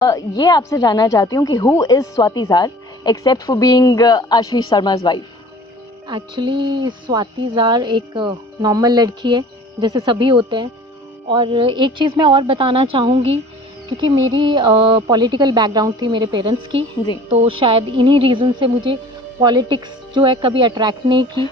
ये आपसे जानना चाहती हूँ कि who is Swati Zar except for being Ashish Sharma's wife. Actually Swati Zar एक नॉर्मल लड़की है, जैसे सभी होते हैं। और एक चीज़ मैं और बताना चाहूँगी, क्योंकि मेरी पॉलिटिकल बैकग्राउंड थी मेरे पेरेंट्स की जी। तो शायद इन्हीं रीज़न से मुझे पॉलिटिक्स जो है कभी अट्रैक्ट नहीं की।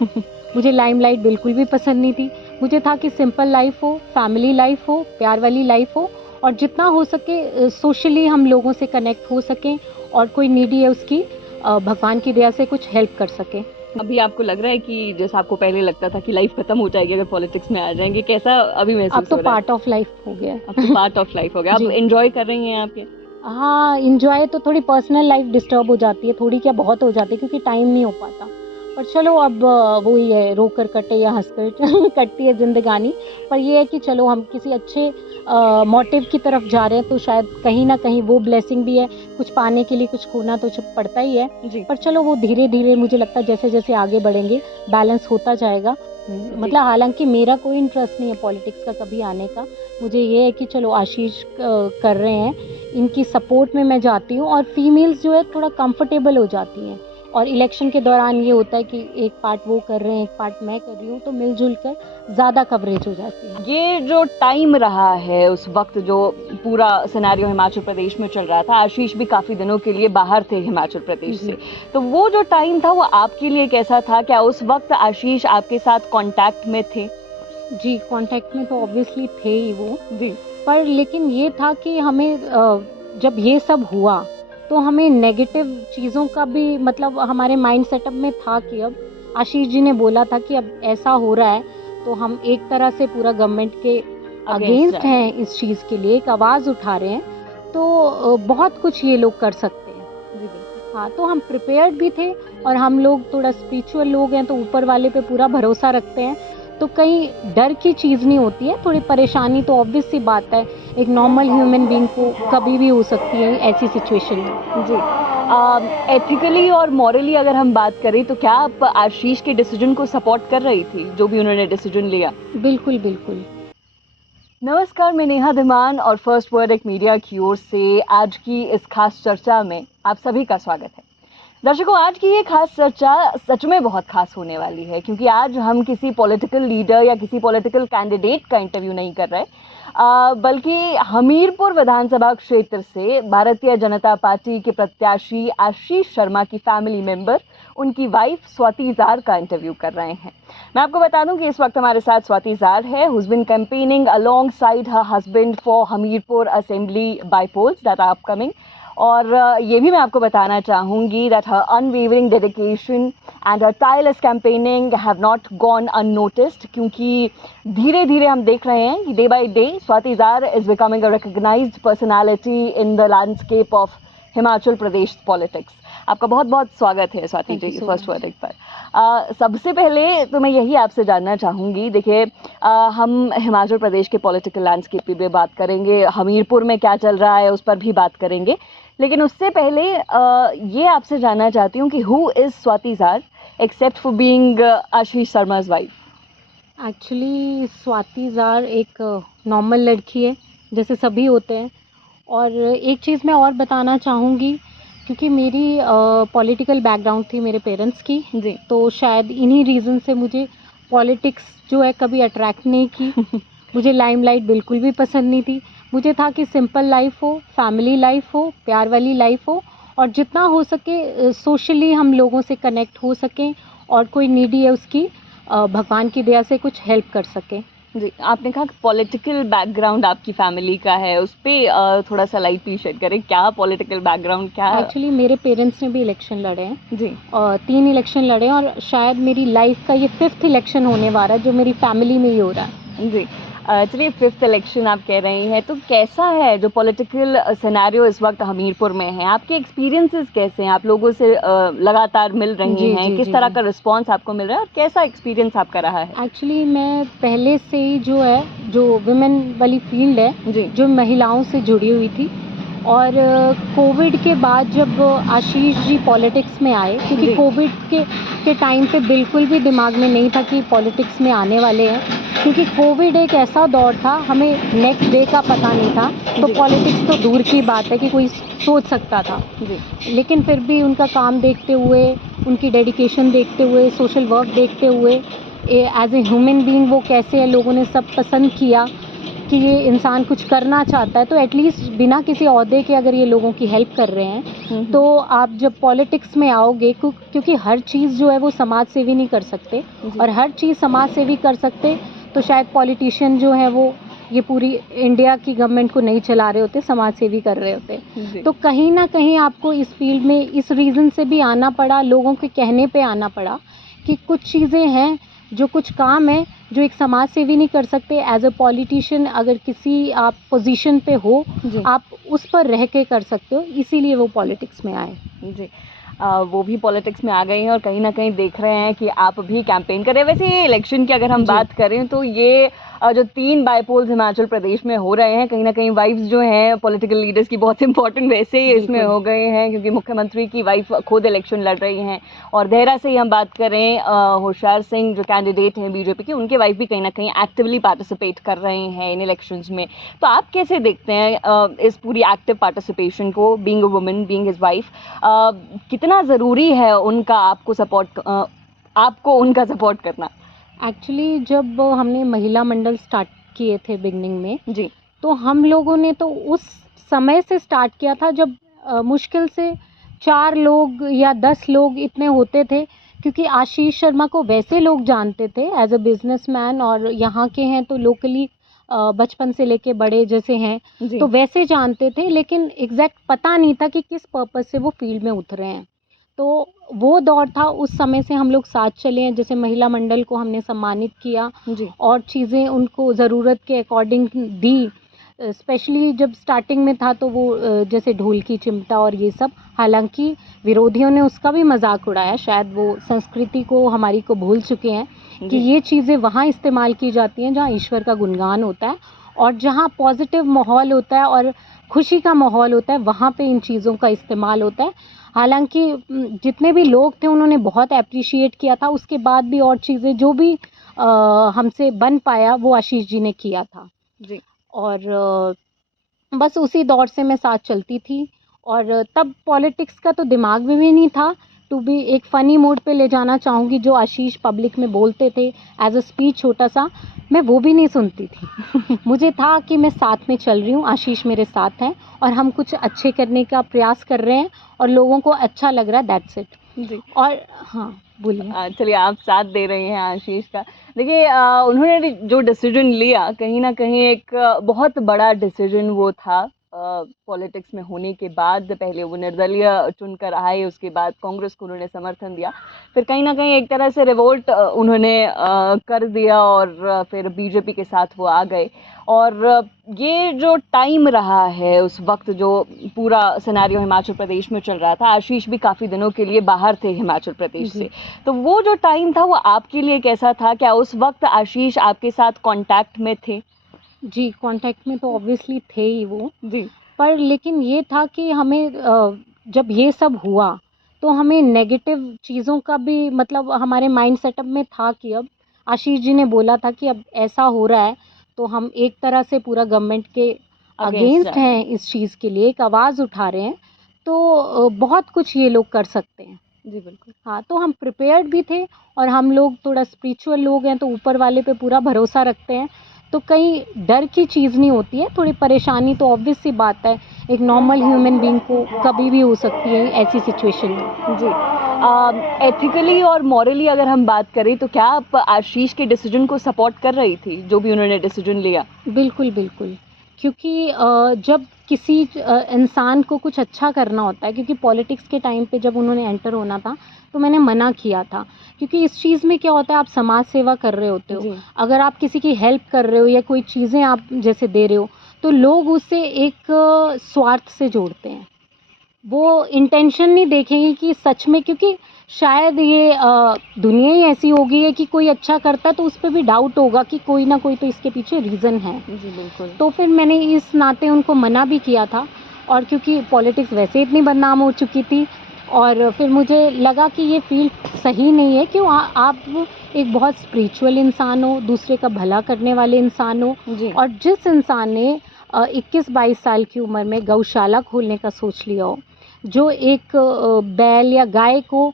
मुझे लाइमलाइट बिल्कुल भी पसंद नहीं थी। मुझे था कि सिंपल लाइफ हो, फैमिली लाइफ हो, प्यार वाली लाइफ हो, और जितना हो सके सोशली हम लोगों से कनेक्ट हो सकें, और कोई नीडी है उसकी भगवान की दया से कुछ हेल्प कर सके। अभी आपको लग रहा है कि जैसा आपको पहले लगता था कि लाइफ खत्म हो जाएगी अगर पॉलिटिक्स में आ जाएंगे, कैसा अभी अब महसूस तो हो रहा है? पार्ट ऑफ लाइफ हो गया है। अब तो पार्ट ऑफ लाइफ हो गया। आप जी। एंजॉय कर रही हैं आपके? हाँ, इंजॉय तो थोड़ी पर्सनल लाइफ डिस्टर्ब हो जाती है, थोड़ी क्या बहुत हो जाती है, क्योंकि टाइम नहीं हो पाता। पर चलो अब वही है, रो कर कटे या हंस कर कटती है जिंदगानी। पर ये है कि चलो हम किसी अच्छे मोटिव की तरफ जा रहे हैं, तो शायद कहीं ना कहीं वो ब्लेसिंग भी है। कुछ पाने के लिए कुछ खोना तो पड़ता ही है। जी। पर चलो वो धीरे धीरे मुझे लगता है जैसे जैसे आगे बढ़ेंगे बैलेंस होता जाएगा। मतलब हालांकि मेरा कोई इंटरेस्ट नहीं है पॉलिटिक्स का कभी आने का। मुझे ये है कि चलो आशीष कर रहे हैं, इनकी सपोर्ट में मैं जाती हूँ, और फीमेल्स जो है थोड़ा कंफर्टेबल हो जाती हैं। और इलेक्शन के दौरान ये होता है कि एक पार्ट वो कर रहे हैं, एक पार्ट मैं कर रही हूँ, तो मिलजुल कर ज़्यादा कवरेज हो जाती है। ये जो टाइम रहा है उस वक्त जो पूरा सिनेरियो हिमाचल प्रदेश में चल रहा था, आशीष भी काफ़ी दिनों के लिए बाहर थे हिमाचल प्रदेश से, तो वो जो टाइम था वो आपके लिए कैसा था? क्या उस वक्त आशीष आपके साथ कांटेक्ट में थे? जी, कांटेक्ट में तो ऑब्वियसली थे ही वो। जी। पर लेकिन ये था कि हमें जब ये सब हुआ तो हमें नेगेटिव चीज़ों का भी मतलब हमारे माइंड सेटअप में था कि अब आशीष जी ने बोला था कि अब ऐसा हो रहा है, तो हम एक तरह से पूरा गवर्नमेंट के अगेंस्ट हैं, इस चीज़ के लिए एक आवाज़ उठा रहे हैं, तो बहुत कुछ ये लोग कर सकते हैं। जी हाँ, तो हम प्रिपेयर्ड भी थे, और हम लोग थोड़ा स्पिरिचुअल लोग हैं, तो ऊपर वाले पे पूरा भरोसा रखते हैं। तो कहीं डर की चीज़ नहीं होती है, थोड़ी परेशानी तो ऑब्वियस सी बात है, एक नॉर्मल ह्यूमन बीइंग को कभी भी हो सकती है ऐसी सिचुएशन में। जी। एथिकली और मॉरली अगर हम बात करें तो क्या आप आशीष के डिसीजन को सपोर्ट कर रही थी, जो भी उन्होंने डिसीजन लिया? बिल्कुल बिल्कुल। नमस्कार, मैं नेहा धीमान और फर्स्ट वर्डिक मीडिया की ओर से आज की इस खास चर्चा में आप सभी का स्वागत है। दर्शकों, आज की ये खास चर्चा सच में बहुत खास होने वाली है, क्योंकि आज हम किसी पॉलिटिकल लीडर या किसी पॉलिटिकल कैंडिडेट का इंटरव्यू नहीं कर रहे, बल्कि हमीरपुर विधानसभा क्षेत्र से भारतीय जनता पार्टी के प्रत्याशी आशीष शर्मा की फैमिली मेंबर, उनकी वाइफ स्वाति जार का इंटरव्यू कर रहे हैं। मैं आपको बता दूं कि इस वक्त हमारे साथ स्वाति जार है, who's been campaigning alongside her husband for Hamirpur assembly by polls that are upcoming। और ये भी मैं आपको बताना चाहूँगी that her unwavering dedication and her tireless campaigning have not gone unnoticed, क्योंकि धीरे धीरे हम देख रहे हैं कि day by day Swati Jar is becoming a recognised personality in the landscape of Himachal Pradesh politics. आपका बहुत बहुत स्वागत है स्वाति जी फर्स्ट वर्डिक पर। सबसे पहले तो मैं यही आपसे जानना चाहूँगी, देखिए हम हिमाचल प्रदेश के पॉलिटिकल लैंडस्केप पे भी बात करेंगे, हमीरपुर में क्या चल रहा है उस पर भी बात करेंगे, लेकिन उससे पहले ये आपसे जानना चाहती हूँ कि who is Swati Zar except for being Ashish Sharma's wife? Actually Swati Zar एक नॉर्मल लड़की है, जैसे सभी होते हैं। और एक चीज़ मैं और बताना चाहूँगी, क्योंकि मेरी पॉलिटिकल बैकग्राउंड थी मेरे पेरेंट्स की जी। तो शायद इन्हीं रीज़न से मुझे पॉलिटिक्स जो है कभी अट्रैक्ट नहीं की। मुझे लाइमलाइट बिल्कुल भी पसंद नहीं थी। मुझे था कि सिंपल लाइफ हो, फैमिली लाइफ हो, प्यार वाली लाइफ हो, और जितना हो सके सोशली हम लोगों से कनेक्ट हो सकें, और कोई नीडी है उसकी भगवान की दया से कुछ हेल्प कर सके। जी, आपने कहा कि पॉलिटिकल बैकग्राउंड आपकी फैमिली का है, उस पे थोड़ा सा लाइट प्लीज शेड करें, क्या पॉलिटिकल बैकग्राउंड क्या है? एक्चुअली मेरे पेरेंट्स ने भी इलेक्शन लड़े हैं जी। और 3 इलेक्शन लड़े हैं, और शायद मेरी लाइफ का ये 5th इलेक्शन होने वाला है जो मेरी फैमिली में ही हो रहा है। जी। चलिए 5th इलेक्शन आप कह रही हैं, तो कैसा है जो पॉलिटिकल सिनेरियो इस वक्त हमीरपुर में है? आपके एक्सपीरियंसेस कैसे हैं? आप लोगों से लगातार मिल रही हैं, किस तरह का रिस्पांस आपको मिल रहा है और कैसा एक्सपीरियंस आपका रहा है? एक्चुअली मैं पहले से ही जो है, जो वुमेन वाली फील्ड है, जी। जो महिलाओं से जुड़ी हुई थी, और कोविड के बाद जब आशीष जी पॉलिटिक्स में आए, क्योंकि जी। कोविड के टाइम पे बिल्कुल भी दिमाग में नहीं था कि पॉलिटिक्स में आने वाले हैं, क्योंकि कोविड एक ऐसा दौर था, हमें नेक्स्ट डे का पता नहीं था, तो जी। पॉलिटिक्स तो दूर की बात है कि कोई सोच सकता था। जी। लेकिन फिर भी उनका काम देखते हुए, उनकी डेडिकेशन देखते हुए, सोशल वर्क देखते हुए, एज ए ह्यूमन बीइंग वो कैसे है, लोगों ने सब पसंद किया कि ये इंसान कुछ करना चाहता है, तो एटलीस्ट बिना किसी ओहदे के अगर ये लोगों की हेल्प कर रहे हैं, तो आप जब पॉलिटिक्स में आओगे, क्योंकि हर चीज़ जो है वो समाज सेवी नहीं कर सकते, जी। और हर चीज़ समाज सेवी कर सकते तो शायद पॉलिटिशियन जो है वो ये पूरी इंडिया की गवर्नमेंट को नहीं चला रहे होते, समाज सेवी कर रहे होते। जी। तो कहीं ना कहीं आपको इस फील्ड में इस रीज़न से भी आना पड़ा, लोगों के कहने पे आना पड़ा कि कुछ चीज़ें हैं, जो कुछ काम है जो एक समाज सेवी नहीं कर सकते, एज अ पॉलिटिशियन अगर किसी आप पोजीशन पे हो, जी। आप उस पर रह के कर सकते हो, इसीलिए वो पॉलिटिक्स में आए। जी। वो भी पॉलिटिक्स में आ गई हैं और कहीं न कहीं देख रहे हैं कि आप भी कैंपेन कर रहे हैं। वैसे ये इलेक्शन की अगर हम जी। बात करें तो ये जो 3 बायपोल्स हिमाचल प्रदेश में हो रहे हैं, कहीं न कहीं वाइफ्स जो हैं पॉलिटिकल लीडर्स की बहुत इम्पोर्टेंट वैसे ही इसमें बिल्कुल। हो गए हैं, क्योंकि मुख्यमंत्री की वाइफ खुद इलेक्शन लड़ रही हैं। और देहरा से ही हम बात करें, होशियार सिंह जो कैंडिडेट हैं बीजेपी के, उनके वाइफ भी कहीं न कहीं एक्टिवली पार्टिसिपेट कर रहे हैं इन इलेक्शंस में। तो आप कैसे देखते हैं इस पूरी एक्टिव पार्टिसिपेशन को, being a woman, being his wife? कितना ज़रूरी है उनका आपको उनका सपोर्ट करना? एक्चुअली जब हमने महिला मंडल स्टार्ट किए थे बिगनिंग में, जी। तो हम लोगों ने तो उस समय से स्टार्ट किया था जब मुश्किल से 4 लोग या 10 लोग इतने होते थे, क्योंकि आशीष शर्मा को वैसे लोग जानते थे एज अ बिजनेसमैन, और यहाँ के हैं तो लोकली बचपन से लेके बड़े जैसे हैं, जी। तो वैसे जानते थे, लेकिन एग्जैक्ट पता नहीं था कि किस पर्पज़ से वो फील्ड में उतरे हैं। तो वो दौर था, उस समय से हम लोग साथ चले हैं, जैसे महिला मंडल को हमने सम्मानित किया जी। और चीज़ें उनको ज़रूरत के अकॉर्डिंग दी। स्पेशली जब स्टार्टिंग में था तो वो जैसे ढोल की चिमटा और ये सब, हालांकि विरोधियों ने उसका भी मजाक उड़ाया, शायद वो संस्कृति को हमारी को भूल चुके हैं कि जी। ये चीज़ें वहाँ इस्तेमाल की जाती हैं जहाँ ईश्वर का गुणगान होता है, और जहाँ पॉजिटिव माहौल होता है और खुशी का माहौल होता है, वहाँ पे इन चीज़ों का इस्तेमाल होता है। हालांकि जितने भी लोग थे उन्होंने बहुत अप्रिशिएट किया था, उसके बाद भी और चीज़ें जो भी हमसे बन पाया वो आशीष जी ने किया था। जी। और बस उसी दौर से मैं साथ चलती थी, और तब पॉलिटिक्स का तो दिमाग में भी नहीं था। टू बी एक फ़नी मोड पे ले जाना चाहूँगी, जो आशीष पब्लिक में बोलते थे एज अ स्पीच छोटा सा, मैं वो भी नहीं सुनती थी। मुझे था कि मैं साथ में चल रही हूँ, आशीष मेरे साथ हैं और हम कुछ अच्छे करने का प्रयास कर रहे हैं और लोगों को अच्छा लग रहा है, दैट्स इट। जी। और हाँ, बोलिए। चलिए, आप साथ दे रही हैं आशीष का। देखिए, उन्होंने जो डिसीजन लिया, कहीं न कहीं एक बहुत बड़ा डिसीजन वो था। पॉलिटिक्स में होने के बाद पहले वो निर्दलीय चुनकर आए, उसके बाद कांग्रेस को उन्होंने समर्थन दिया। फिर कहीं न कहीं एक तरह से रिवोल्ट उन्होंने कर दिया और फिर बीजेपी के साथ वो आ गए। और ये जो टाइम रहा है उस वक़्त, जो पूरा सिनेरियो हिमाचल प्रदेश में चल रहा था, आशीष भी काफ़ी दिनों के लिए बाहर थे हिमाचल प्रदेश से। तो वो जो टाइम था वो आपके लिए कैसा था? क्या उस वक़्त आशीष आपके साथ कॉन्टैक्ट में थे? जी, कॉन्टैक्ट में तो ऑब्वियसली थे ही वो। जी। पर लेकिन ये था कि हमें जब ये सब हुआ तो हमें नेगेटिव चीज़ों का भी, मतलब हमारे माइंड सेटअप में था कि अब आशीष जी ने बोला था कि अब ऐसा हो रहा है, तो हम एक तरह से पूरा गवर्नमेंट के अगेंस्ट जा अगेंस्ट रहे हैं, इस चीज़ के लिए एक आवाज़ उठा रहे हैं, तो बहुत कुछ ये लोग कर सकते हैं। हैं। जी, बिल्कुल। हाँ, तो हम प्रिपेयर्ड भी थे, और हम लोग थोड़ा स्पिरिचुअल लोग हैं तो ऊपर वाले पे पूरा भरोसा रखते हैं, तो कहीं डर की चीज़ नहीं होती है। थोड़ी परेशानी तो ऑब्वियस सी बात है, एक नॉर्मल ह्यूमन बीइंग को कभी भी हो सकती है ऐसी सिचुएशन में। जी। एथिकली और मॉरली अगर हम बात करें तो क्या आप आशीष के डिसीजन को सपोर्ट कर रही थी, जो भी उन्होंने डिसीजन लिया? बिल्कुल, बिल्कुल। क्योंकि जब किसी इंसान को कुछ अच्छा करना होता है, क्योंकि पॉलिटिक्स के टाइम पे जब उन्होंने एंटर होना था, तो मैंने मना किया था। क्योंकि इस चीज़ में क्या होता है, आप समाज सेवा कर रहे होते हो। जी। अगर आप किसी की हेल्प कर रहे हो या कोई चीज़ें आप जैसे दे रहे हो, तो लोग उसे एक स्वार्थ से जोड़ते हैं। वो इंटेंशन नहीं देखेंगे कि सच में, क्योंकि शायद ये दुनिया ही ऐसी हो गई है कि कोई अच्छा करता है तो उस पे भी डाउट होगा कि कोई ना कोई तो इसके पीछे रीज़न है। जी, बिल्कुल। तो फिर मैंने इस नाते उनको मना भी किया था। और क्योंकि पॉलिटिक्स वैसे इतनी बदनाम हो चुकी थी, और फिर मुझे लगा कि ये फील्ड सही नहीं है। क्यों आप एक बहुत स्पिरिचुअल इंसान हो, दूसरे का भला करने वाले इंसान हो, जी। और जिस इंसान ने 21-22 साल की उम्र में गौशाला खोलने का सोच लिया हो, जो एक बैल या गाय को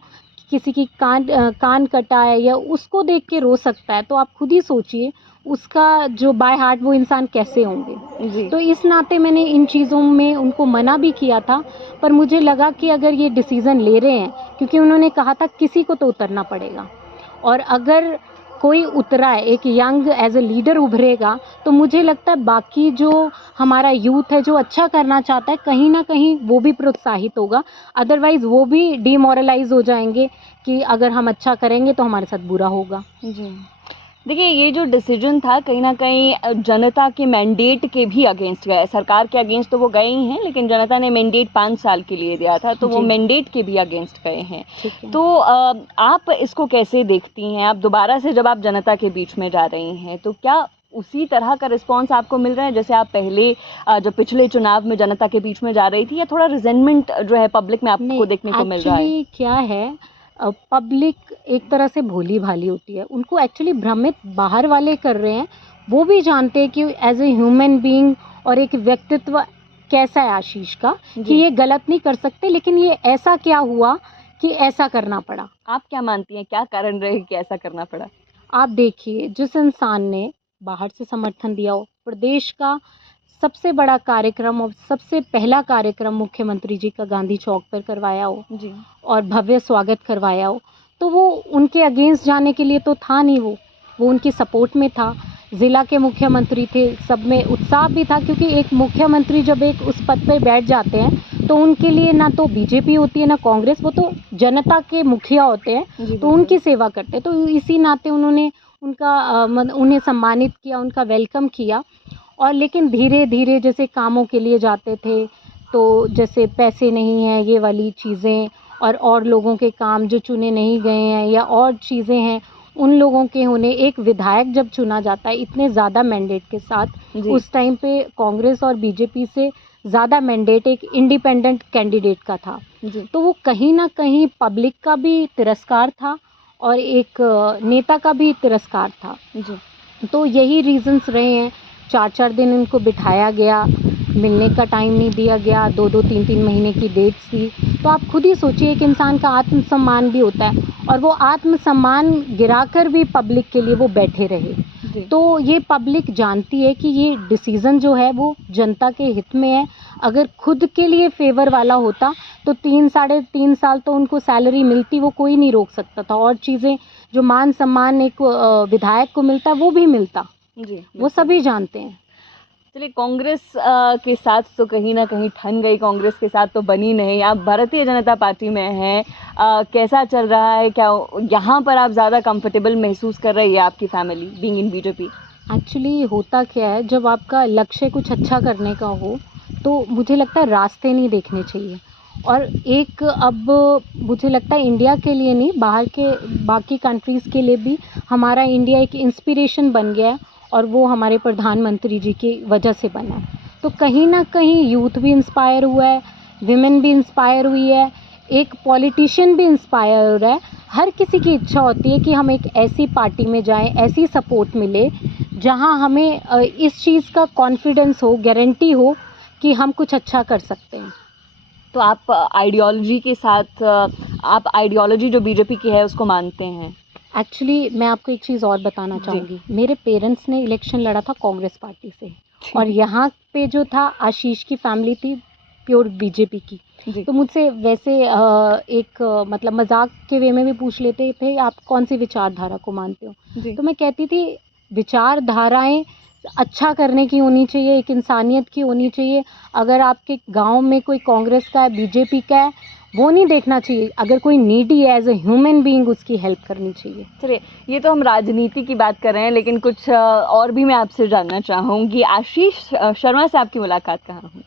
किसी की कान कटा है या उसको देख के रो सकता है, तो आप खुद ही सोचिए उसका जो बाय हार्ट वो इंसान कैसे होंगे। जी। तो इस नाते मैंने इन चीज़ों में उनको मना भी किया था, पर मुझे लगा कि अगर ये डिसीज़न ले रहे हैं, क्योंकि उन्होंने कहा था किसी को तो उतरना पड़ेगा, और अगर कोई उतरा है, एक यंग एज ए लीडर उभरेगा, तो मुझे लगता है बाकी जो हमारा यूथ है जो अच्छा करना चाहता है, कहीं ना कहीं वो भी प्रोत्साहित होगा। अदरवाइज वो भी डिमोरलाइज हो जाएंगे कि अगर हम अच्छा करेंगे तो हमारे साथ बुरा होगा। जी। देखिए, ये जो डिसीजन था कहीं न कहीं जनता के मैंडेट के भी अगेंस्ट गया है। सरकार के अगेंस्ट तो वो गए ही हैं, लेकिन जनता ने मैंडेट 5 साल के लिए दिया था, तो वो जी। मैंडेट के भी अगेंस्ट गए हैं। ठीक है। तो आप इसको कैसे देखती हैं? आप दोबारा से जब आप जनता के बीच में जा रही हैं, तो क्या उसी तरह का रिस्पॉन्स आपको मिल रहा है जैसे आप पहले जो पिछले चुनाव में जनता के बीच में जा रही थी, या थोड़ा रिजेंटमेंट जो है पब्लिक में आपको नहीं, देखने को मिल रहा है? एक्चुअली क्या है, पब्लिक एक तरह से भोली भाली होती है, उनको एक्चुअली भ्रमित बाहर वाले कर रहे हैं। वो भी जानते हैं कि एज ए ह्यूमन बीइंग और एक व्यक्तित्व कैसा है आशीष का, कि जी। ये गलत नहीं कर सकते, लेकिन ये ऐसा क्या हुआ कि ऐसा करना पड़ा। आप क्या मानती हैं, क्या कारण रहे कि ऐसा करना पड़ा? आप देखिए, जिस इंसान ने बाहर से समर्थन दिया हो, प्रदेश का सबसे बड़ा कार्यक्रम और सबसे पहला कार्यक्रम मुख्यमंत्री जी का गांधी चौक पर करवाया हो, जी। और भव्य स्वागत करवाया हो, तो वो उनके अगेंस्ट जाने के लिए तो था नहीं, वो उनकी सपोर्ट में था। ज़िला के मुख्यमंत्री थे, सब में उत्साह भी था, क्योंकि एक मुख्यमंत्री जब एक उस पद पे बैठ जाते हैं तो उनके लिए ना तो बीजेपी होती है ना कांग्रेस, वो तो जनता के मुखिया होते हैं, जी, तो बिल्कुल। उनकी सेवा करते हैं। तो इसी नाते उन्होंने उन्हें सम्मानित किया, उनका वेलकम किया। और लेकिन धीरे धीरे जैसे कामों के लिए जाते थे, तो जैसे पैसे नहीं हैं, ये वाली चीज़ें, और लोगों के काम जो चुने नहीं गए हैं या और चीज़ें हैं, उन लोगों के होने, एक विधायक जब चुना जाता है इतने ज़्यादा मैंडेट के साथ, जी। उस टाइम पे कांग्रेस और बीजेपी से ज़्यादा मैंडेट एक इंडिपेंडेंट कैंडिडेट का था। जी। तो वो कहीं ना कहीं पब्लिक का भी तिरस्कार था और एक नेता का भी तिरस्कार था। जी। तो यही रीजंस रहे हैं। 4-4 दिन उनको बिठाया गया, मिलने का टाइम नहीं दिया गया, 2-2 3-3 महीने की डेट्स थी। तो आप खुद ही सोचिए, एक इंसान का आत्मसम्मान भी होता है, और वो आत्मसम्मान गिराकर भी पब्लिक के लिए वो बैठे रहे। जी। तो ये पब्लिक जानती है कि ये डिसीज़न जो है वो जनता के हित में है। अगर खुद के लिए फेवर वाला होता तो 3 साढ़े 3 साल तो उनको सैलरी मिलती, वो कोई नहीं रोक सकता था, और चीज़ें जो मान सम्मान एक विधायक को मिलता वो भी मिलता। जी, वो बिल्कुल। सभी जानते हैं। चलिए, कांग्रेस के साथ तो कहीं न कहीं ठन गई, कांग्रेस के साथ तो बनी नहीं। आप भारतीय जनता पार्टी में हैं। कैसा चल रहा है? क्या यहाँ पर आप ज़्यादा कंफर्टेबल महसूस कर रही है आपकी family being in BJP? Actually होता क्या है, जब आपका लक्ष्य कुछ अच्छा करने का हो, तो मुझे लगता है रास्ते नहीं देखने चाहिए। और एक अब मुझे लगता है इंडिया के लिए नहीं, बाहर के बाकी कंट्रीज़ के लिए भी हमारा इंडिया एक इंस्पिरेशन बन गया है, और वो हमारे प्रधानमंत्री जी की वजह से बना है। तो कहीं ना कहीं यूथ भी इंस्पायर हुआ है, विमेन भी इंस्पायर हुई है, एक पॉलिटिशियन भी इंस्पायर हो रहा है। हर किसी की इच्छा होती है कि हम एक ऐसी पार्टी में जाएं, ऐसी सपोर्ट मिले जहां हमें इस चीज़ का कॉन्फिडेंस हो, गारंटी हो कि हम कुछ अच्छा कर सकते हैं। तो आप आइडियोलॉजी के साथ आप आइडियोलॉजी जो बीजेपी की है उसको मानते हैं? एक्चुअली मैं आपको एक चीज़ और बताना जी। चाहूँगी। मेरे पेरेंट्स ने इलेक्शन लड़ा था कांग्रेस पार्टी से, और यहाँ पे जो था आशीष की फैमिली थी प्योर बीजेपी की। जी। तो मुझसे वैसे मतलब मजाक के वे में भी पूछ लेते थे, आप कौन सी विचारधारा को मानते हो? जी। तो मैं कहती थी विचारधाराएं अच्छा करने की होनी चाहिए, एक इंसानियत की होनी चाहिए। अगर आपके गांव में कोई कांग्रेस का है, बीजेपी का है, वो नहीं देखना चाहिए। अगर कोई नीडी है, एज ए ह्यूमन बीइंग उसकी हेल्प करनी चाहिए। चलिए, ये तो हम राजनीति की बात कर रहे हैं, लेकिन कुछ और भी मैं आपसे जानना चाहूँगी। आशीष शर्मा से आपकी मुलाकात कहाँ हुई?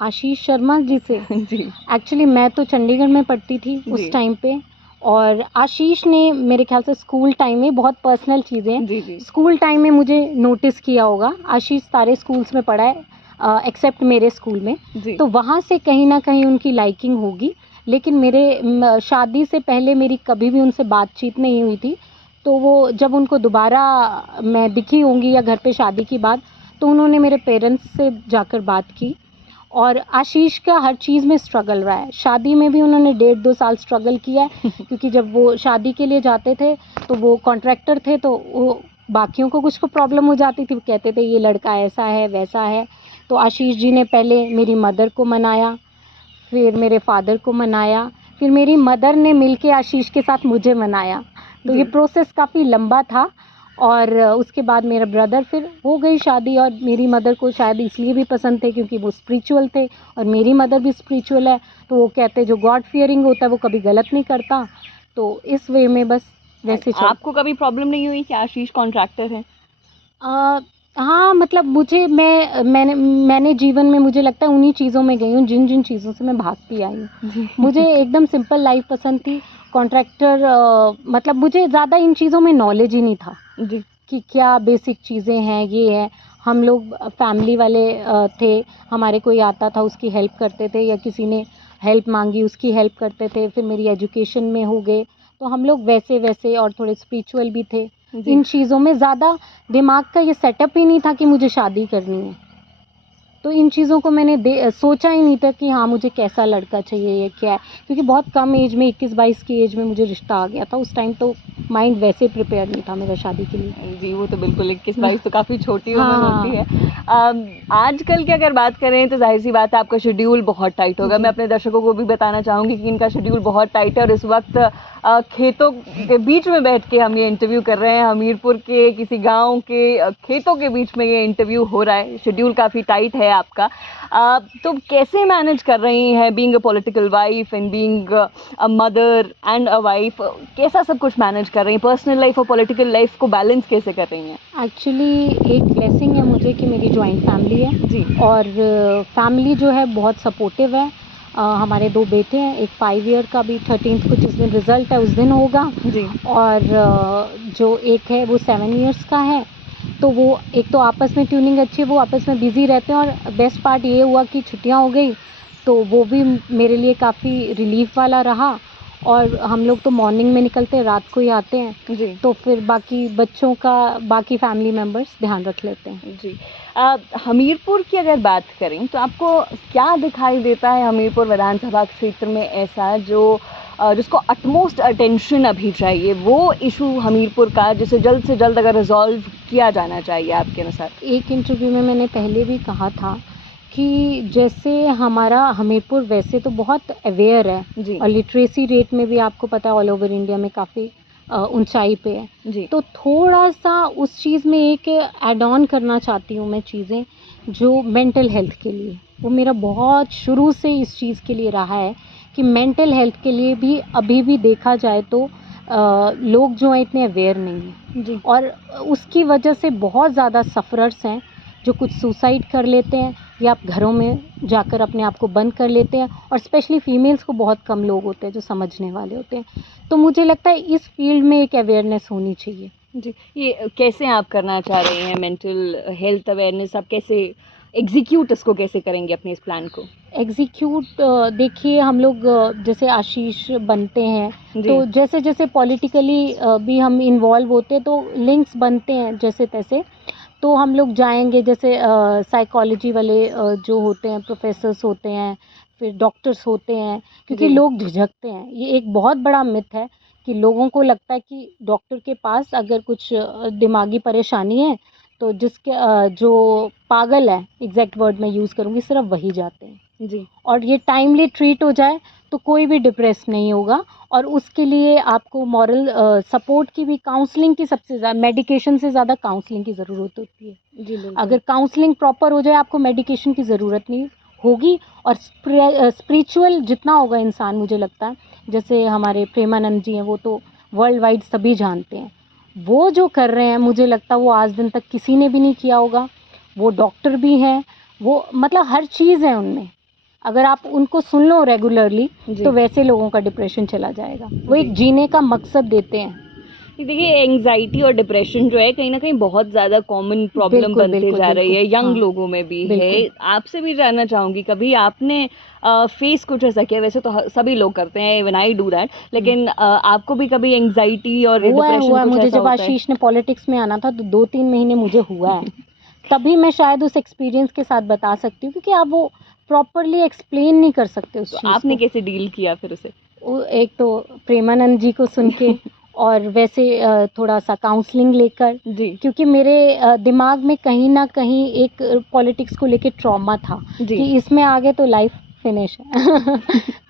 आशीष शर्मा जी से जी। एक्चुअली मैं तो चंडीगढ़ में पढ़ती थी जी। उस टाइम पे, और आशीष ने मेरे ख्याल से स्कूल टाइम में, बहुत पर्सनल चीज़ें हैं, जी। जी। स्कूल टाइम में मुझे नोटिस किया होगा। आशीष सारे स्कूल्स में पढ़ा है, एक्सेप्ट मेरे स्कूल में, जी। तो वहाँ से कहीं ना कहीं उनकी लाइकिंग होगी। लेकिन मेरे शादी से पहले मेरी कभी भी उनसे बातचीत नहीं हुई थी। तो वो जब उनको दोबारा मैं दिखी होंगी या घर पे शादी की बात, तो उन्होंने मेरे पेरेंट्स से जाकर बात की। और आशीष का हर चीज़ में स्ट्रगल रहा है। शादी में भी उन्होंने 1.5-2 साल स्ट्रगल किया है क्योंकि जब वो शादी के लिए जाते थे तो वो कॉन्ट्रैक्टर थे, तो वो बाकियों को कुछ को प्रॉब्लम हो जाती थी, वो कहते थे ये लड़का ऐसा है वैसा है। तो आशीष जी ने पहले मेरी मदर को मनाया, फिर मेरे फादर को मनाया, फिर मेरी मदर ने मिलके आशीष के साथ मुझे मनाया। तो ये जी। प्रोसेस काफ़ी लंबा था। और उसके बाद मेरा ब्रदर, फिर हो गई शादी। और मेरी मदर को शायद इसलिए भी पसंद थे क्योंकि वो स्पिरिचुअल थे और मेरी मदर भी स्पिरिचुअल है। तो वो कहते जो गॉड फियरिंग होता है वो कभी गलत नहीं करता। तो इस वे में बस वैसे चल। आपको कभी प्रॉब्लम नहीं हुई कि आशीष कॉन्ट्रैक्टर है? हाँ, मतलब मैंने जीवन में, मुझे लगता है उन्हीं चीज़ों में गई हूँ जिन जिन चीज़ों से मैं भागती आई हूँ। मुझे एकदम सिंपल लाइफ पसंद थी। कॉन्ट्रैक्टर मतलब मुझे ज़्यादा इन चीज़ों में नॉलेज ही नहीं था जी। कि क्या बेसिक चीज़ें हैं, ये है। हम लोग फैमिली वाले थे, हमारे कोई आता था उसकी हेल्प करते थे, या किसी ने हेल्प मांगी उसकी हेल्प करते थे। फिर मेरी एजुकेशन में हो गए, तो हम लोग वैसे वैसे और थोड़े स्पिरिचुअल भी थे। जी। इन चीज़ों में ज़्यादा दिमाग का ये सेटअप ही नहीं था कि मुझे शादी करनी है। तो इन चीज़ों को मैंने सोचा ही नहीं था कि हाँ मुझे कैसा लड़का चाहिए या क्या है। क्योंकि बहुत कम एज में, 21-22 की एज में मुझे रिश्ता आ गया था। उस टाइम तो माइंड वैसे प्रिपेयर नहीं था मेरा शादी के लिए। जी, वो तो बिल्कुल 21-22 तो काफ़ी छोटी उम्र हाँ। होती है। आजकल की अगर बात करें तो ज़ाहिर-सी बात है आपका शेड्यूल बहुत टाइट होगा। जी। मैं अपने दर्शकों को भी बताना चाहूँगी कि इनका शेड्यूल बहुत टाइट है और इस वक़्त खेतों के बीच में बैठ के हम ये इंटरव्यू कर रहे हैं। हमीरपुर के किसी गाँव के खेतों के बीच में ये इंटरव्यू हो रहा है। शेड्यूल काफ़ी टाइट है आपका। तो कैसे मैनेज कर रही हैं being a political wife and being a mother and a wife? कैसा सब कुछ मैनेज कर रही हैं? पर्सनल लाइफ और पॉलिटिकल लाइफ को बैलेंस कैसे कर रही हैं? एक्चुअली एक ब्लेसिंग है मुझे कि मेरी जॉइंट फैमिली है। जी। और फैमिली जो है बहुत सपोर्टिव है। हमारे 2 बेटे हैं, एक 5 ईयर का भी 13th को जिस दिन रिज़ल्ट है उस दिन होगा। जी। और जो एक है वो 7 ईयर्स का है। तो वो एक तो आपस में ट्यूनिंग अच्छी है, वो आपस में बिज़ी रहते हैं। और बेस्ट पार्ट ये हुआ कि छुट्टियां हो गई, तो वो भी मेरे लिए काफ़ी रिलीफ वाला रहा। और हम लोग तो मॉर्निंग में निकलते हैं, रात को ही आते हैं। जी। तो फिर बाकी बच्चों का, बाकी फैमिली मेम्बर्स ध्यान रख लेते हैं। जी। हमीरपुर की अगर बात करें तो आपको क्या दिखाई देता है हमीरपुर विधानसभा क्षेत्र में ऐसा जो जिसको अटमोस्ट अटेंशन अभी चाहिए, वो इशू हमीरपुर का जिसे जल्द से जल्द अगर रिज़ॉल्व किया जाना चाहिए आपके अनुसार? एक इंटरव्यू में मैंने पहले भी कहा था कि जैसे हमारा हमीरपुर वैसे तो बहुत अवेयर है। जी। और लिटरेसी रेट में भी आपको पता है ऑल ओवर इंडिया में काफ़ी ऊंचाई पे है। जी। तो थोड़ा सा उस चीज़ में एक ऐड ऑन करना चाहती हूँ मैं चीज़ें, जो मेंटल हेल्थ के लिए, वो मेरा बहुत शुरू से इस चीज़ के लिए रहा है कि मेंटल हेल्थ के लिए भी अभी भी देखा जाए तो लोग जो हैं इतने अवेयर नहीं हैं। जी। और उसकी वजह से बहुत ज़्यादा सफ़रर्स हैं जो कुछ सुसाइड कर लेते हैं, या आप घरों में जाकर अपने आप को बंद कर लेते हैं। और स्पेशली फीमेल्स को बहुत कम लोग होते हैं जो समझने वाले होते हैं। तो मुझे लगता है इस फील्ड में एक अवेयरनेस होनी चाहिए। जी। ये कैसे आप करना चाह रही हैं मेंटल हेल्थ अवेयरनेस? आप कैसे एग्ज़ीक्यूट इसको कैसे करेंगे अपने इस प्लान को? एग्जीक्यूट देखिए, हम लोग जैसे आशीष बनते हैं, जी। तो जैसे जैसे पॉलिटिकली भी हम इन्वॉल्व होते हैं तो लिंक्स बनते हैं जैसे तैसे। तो हम लोग जाएंगे, जैसे साइकोलॉजी वाले जो होते हैं, प्रोफेसर्स होते हैं, फिर डॉक्टर्स होते हैं। क्योंकि जी। लोग झिझकते हैं, ये एक बहुत बड़ा मिथ है कि लोगों को लगता है कि डॉक्टर के पास अगर कुछ दिमागी परेशानी है तो जो पागल है, एग्जैक्ट वर्ड मैं यूज़ करूँगी, सिर्फ वही जाते हैं। जी। और ये टाइमली ट्रीट हो जाए तो कोई भी डिप्रेस नहीं होगा। और उसके लिए आपको मॉरल सपोर्ट की भी, काउंसलिंग की, सबसे ज़्यादा मेडिकेशन से ज़्यादा काउंसलिंग की ज़रूरत होती है। जी, बिल्कुल। अगर काउंसलिंग प्रॉपर हो जाए, आपको मेडिकेशन की ज़रूरत नहीं होगी। और स्पिरिचुअल जितना होगा इंसान, मुझे लगता है जैसे हमारे प्रेमानंद जी हैं, वो तो वर्ल्ड वाइड सभी जानते हैं। वो जो कर रहे हैं, मुझे लगता है वो आज दिन तक किसी ने भी नहीं किया होगा। वो डॉक्टर भी हैं, वो मतलब हर चीज़ है उनमें। अगर आप उनको सुन लो रेगुलरली जी। तो वैसे लोगों का डिप्रेशन चला जाएगा। वो जी। एक जीने का मकसद देते हैं। कि देखिए एंग्जाइटी और डिप्रेशन जो है कहीं ना कहीं बहुत ज़्यादा कॉमन प्रॉब्लम बिल्कुल, बनते बिल्कुल, जा रही है, बिल्कुल। यंग हाँ, लोगों में भी है। बिल्कुल। आपसे भी जानना चाहूँगी, कभी आपने फेस कुछ ऐसा किया? वैसे तो सभी लोग करते हैं, इवन आई डू दैट, हुँ। लेकिन आपको भी कभी एंग्जाइटी और डिप्रेशन हुआ है, कुछ मुझे ऐसा जब होता है? आशीष ने पॉलिटिक्स में आना था तो 2-3 महीने मुझे हुआ है। तभी मैं शायद उस एक्सपीरियंस के साथ बता सकती हूँ, क्योंकि आप वो प्रॉपर्ली एक्सप्लेन नहीं कर सकते उस तो चीज़ आपने को। कैसे डील किया फिर उसे? वो एक तो प्रेमानंद जी को सुन के, और वैसे थोड़ा-सा काउंसलिंग लेकर, जी, क्योंकि मेरे दिमाग में कहीं न कहीं एक पॉलिटिक्स को लेके ट्रॉमा था जी, कि इसमें आ गए तो लाइफ फिनिश है।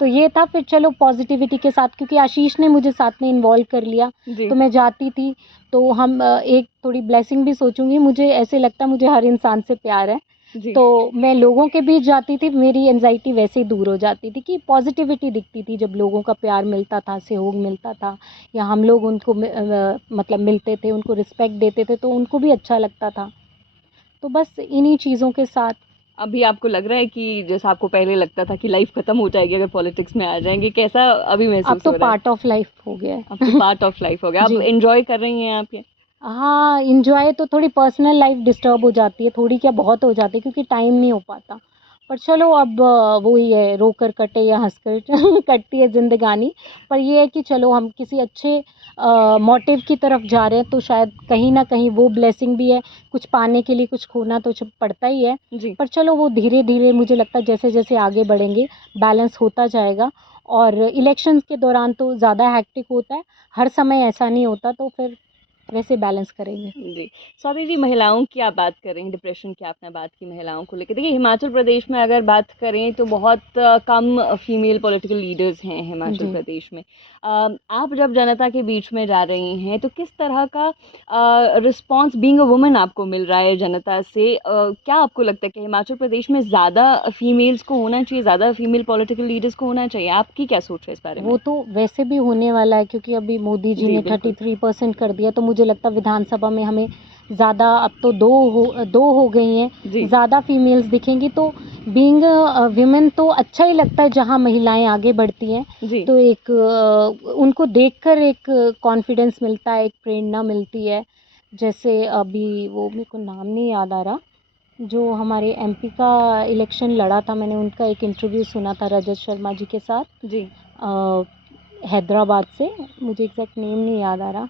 तो ये था, फिर चलो पॉज़िटिविटी के साथ, क्योंकि आशीष ने मुझे साथ में इन्वॉल्व कर लिया, जी, तो मैं जाती थी। तो हम एक थोड़ी ब्लेसिंग भी सोचूँगी, मुझे ऐसे लगता है मुझे हर इंसान से प्यार है। जी, तो मैं लोगों के बीच जाती थी, मेरी एंग्ज़ायटी वैसे ही दूर हो जाती थी कि पॉज़िटिविटी दिखती थी जब लोगों का प्यार मिलता था, सहयोग मिलता था, या हम लोग उनको मतलब मिलते थे, उनको रिस्पेक्ट देते थे, तो उनको भी अच्छा लगता था। तो बस इन्हीं चीज़ों के साथ। अभी आपको लग रहा है कि जैसा आपको पहले लगता था कि लाइफ खत्म हो जाएगी अगर पॉलिटिक्स में आ जाएंगे, कैसा अभी अब महसूस तो हो रहा है? पार्ट ऑफ लाइफ़ हो गया अब तो है। पार्ट ऑफ लाइफ हो गया, अब जी। एंजॉय कर रही हैं आप ये? हाँ, एन्जॉय तो, थोड़ी पर्सनल लाइफ़ डिस्टर्ब हो जाती है, थोड़ी क्या बहुत हो जाती है, क्योंकि टाइम नहीं हो पाता। पर चलो, अब वो ही है, रोकर कटे या हँसकर कटती है ज़िंदगानी। पर ये है कि चलो हम किसी अच्छे मोटिव की तरफ जा रहे हैं, तो शायद कहीं न कहीं वो ब्लेसिंग भी है। कुछ पाने के लिए कुछ खोना तो पड़ता ही है। जी, पर चलो, वो धीरे-धीरे मुझे लगता है जैसे-जैसे आगे बढ़ेंगे, बैलेंस होता जाएगा। और इलेक्शंस के दौरान तो ज़्यादा हेक्टिक होता है, हर समय ऐसा नहीं होता, तो फिर वैसे बैलेंस करेंगे। जी। स्वाति जी, महिलाओं की आप बात कर रही हैं, डिप्रेशन की आपने बात की महिलाओं को लेके। देखिए हिमाचल प्रदेश में अगर बात करें तो बहुत कम फीमेल पॉलिटिकल लीडर्स हैं हिमाचल जी। प्रदेश में। आप जब जनता के बीच में जा रही हैं तो किस तरह का रिस्पॉन्स बीइंग अ वुमन आपको मिल रहा है जनता से? क्या आपको लगता है कि हिमाचल प्रदेश में ज़्यादा फीमेल्स को होना चाहिए, ज़्यादा फीमेल पॉलिटिकल लीडर्स को होना चाहिए? आपकी क्या सोच है इस बारे में? वो तो वैसे भी होने वाला है, क्योंकि अभी मोदी जी जी, ने बिल्कुल। 33% कर दिया, तो मुझे लगता है विधानसभा में हमें ज़्यादा, अब तो 2 हो गई हैं, जी, ज़्यादा फीमेल्स दिखेंगी, तो बीइंग वुमेन तो अच्छा ही लगता है जहाँ महिलाएँ आगे बढ़ती हैं। जी, तो एक उनको देखकर एक कॉन्फिडेंस मिलता है, एक प्रेरणा मिलती है। जैसे अभी वो, मेरे को नाम नहीं याद आ रहा, जो हमारे एमपी का इलेक्शन लड़ा था, मैंने उनका एक इंटरव्यू सुना था रजत शर्मा जी के साथ, जी, अ, हैदराबाद से, मुझे एग्ज़ैक्ट नेम नहीं याद आ रहा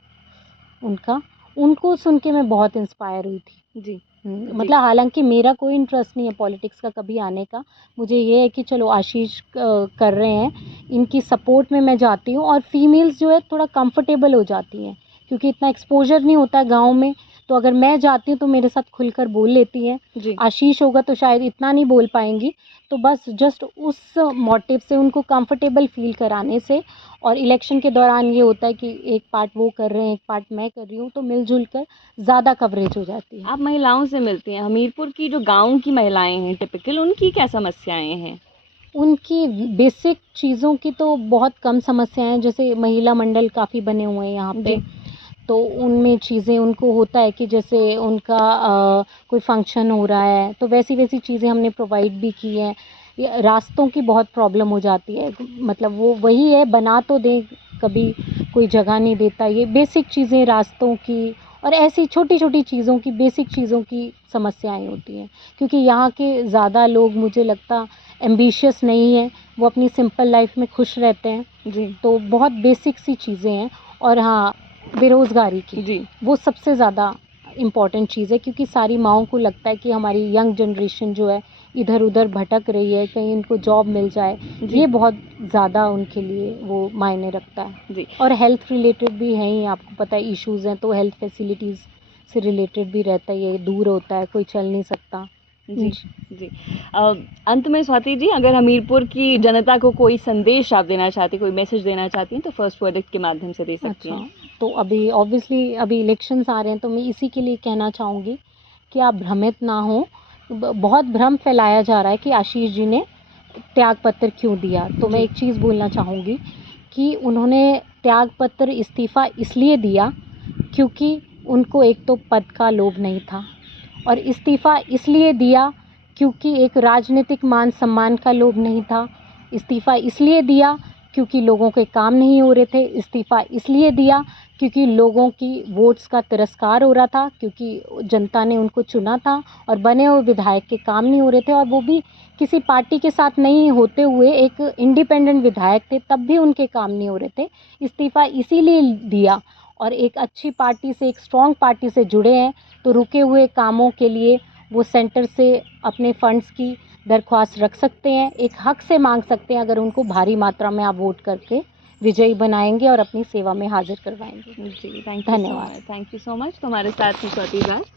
उनका। उनको सुन के मैं बहुत इंस्पायर हुई थी। जी, जी, मतलब हालाँकि मेरा कोई इंटरेस्ट नहीं है पॉलिटिक्स का कभी आने का। मुझे ये है कि चलो आशीष कर रहे हैं, इनकी सपोर्ट में मैं जाती हूँ, और फीमेल्स जो है थोड़ा कंफर्टेबल हो जाती हैं, क्योंकि इतना एक्सपोज़र नहीं होता है गाँव में। तो अगर मैं जाती हूँ तो मेरे साथ खुलकर बोल लेती हैं। जी। आशीष होगा तो शायद इतना नहीं बोल पाएँगी। तो बस जस्ट उस मोटिव से, उनको कंफर्टेबल फ़ील कराने से, और इलेक्शन के दौरान ये होता है कि एक पार्ट वो कर रहे हैं, एक पार्ट मैं कर रही हूँ, तो मिल-जुल कर ज़्यादा कवरेज हो जाती है। आप महिलाओं से मिलती हैं, हमीरपुर की जो गाँव की महिलाएँ हैं टिपिकल, उनकी क्या समस्याएँ हैं? उनकी बेसिक चीज़ों की तो बहुत कम समस्याएँ हैं, जैसे महिला मंडल काफ़ी बने हुए हैं यहाँ पे, जी, तो उनमें चीज़ें उनको होता है कि जैसे उनका कोई फंक्शन हो रहा है, तो वैसी-वैसी चीज़ें हमने प्रोवाइड भी की हैं। रास्तों की बहुत प्रॉब्लम हो जाती है, मतलब वो वही है, बना तो दें, कभी कोई जगह नहीं देता। ये बेसिक चीज़ें रास्तों की, और ऐसी छोटी-छोटी चीज़ों की, बेसिक चीज़ों की समस्याएँ होती हैं। क्योंकि यहाँ के ज़्यादा लोग, मुझे लगता, एम्बिशियस नहीं हैं, वो अपनी सिंपल लाइफ़ में खुश रहते हैं। जी, तो बहुत बेसिक सी चीज़ें हैं। और हाँ, बेरोज़गारी की, जी, वो सबसे ज़्यादा इम्पॉर्टेंट चीज़ है, क्योंकि सारी माँओं को लगता है कि हमारी यंग जनरेशन जो है इधर-उधर भटक रही है, कहीं इनको जॉब मिल जाए। जी, ये बहुत ज़्यादा उनके लिए वो मायने रखता है। जी, और हेल्थ रिलेटेड भी हैं ही, आपको पता है इश्यूज़ हैं, तो हेल्थ फैसिलिटीज़ से रिलेटेड भी रहता है, ये दूर होता है, कोई चल नहीं सकता। जी, जी। जी। अ, अंत में स्वाति जी, अगर हमीरपुर की जनता को कोई संदेश आप देना चाहती, कोई मैसेज देना चाहती हैं, तो फर्स्ट वर्डिक्ट के माध्यम से दे सकती हैं। अच्छा, तो अभी ऑब्वियसली अभी इलेक्शंस आ रहे हैं, तो मैं इसी के लिए कहना चाहूँगी कि आप भ्रमित ना हों। बहुत भ्रम फैलाया जा रहा है कि आशीष जी ने त्यागपत्र क्यों दिया। तो मैं जी, एक चीज़ बोलना चाहूँगी कि उन्होंने त्यागपत्र, इस्तीफ़ा इसलिए दिया क्योंकि उनको एक तो पद का लोभ नहीं था, और इस्तीफ़ा इसलिए दिया क्योंकि एक राजनीतिक मान-सम्मान का लोभ नहीं था। इस्तीफ़ा इसलिए दिया क्योंकि लोगों के काम नहीं हो रहे थे। इस्तीफ़ा इसलिए दिया क्योंकि लोगों की वोट्स का तिरस्कार हो रहा था, क्योंकि जनता ने उनको चुना था और बने हुए विधायक के काम नहीं हो रहे थे, और वो भी किसी पार्टी के साथ नहीं होते हुए एक इंडिपेंडेंट विधायक थे, तब भी उनके काम नहीं हो रहे थे। इस्तीफ़ा इसीलिए दिया, और एक अच्छी पार्टी से, एक स्ट्रॉन्ग पार्टी से जुड़े हैं, तो रुके हुए कामों के लिए वो सेंटर से अपने फंड्स की दरख्वास्त रख सकते हैं, एक हक से मांग सकते हैं, अगर उनको भारी मात्रा में आप वोट करके विजयी बनाएंगे और अपनी सेवा में हाजिर करवाएंगे। जी, धन्यवाद। Thank you so much. तो हमारे साथ हैं स्वाति राज।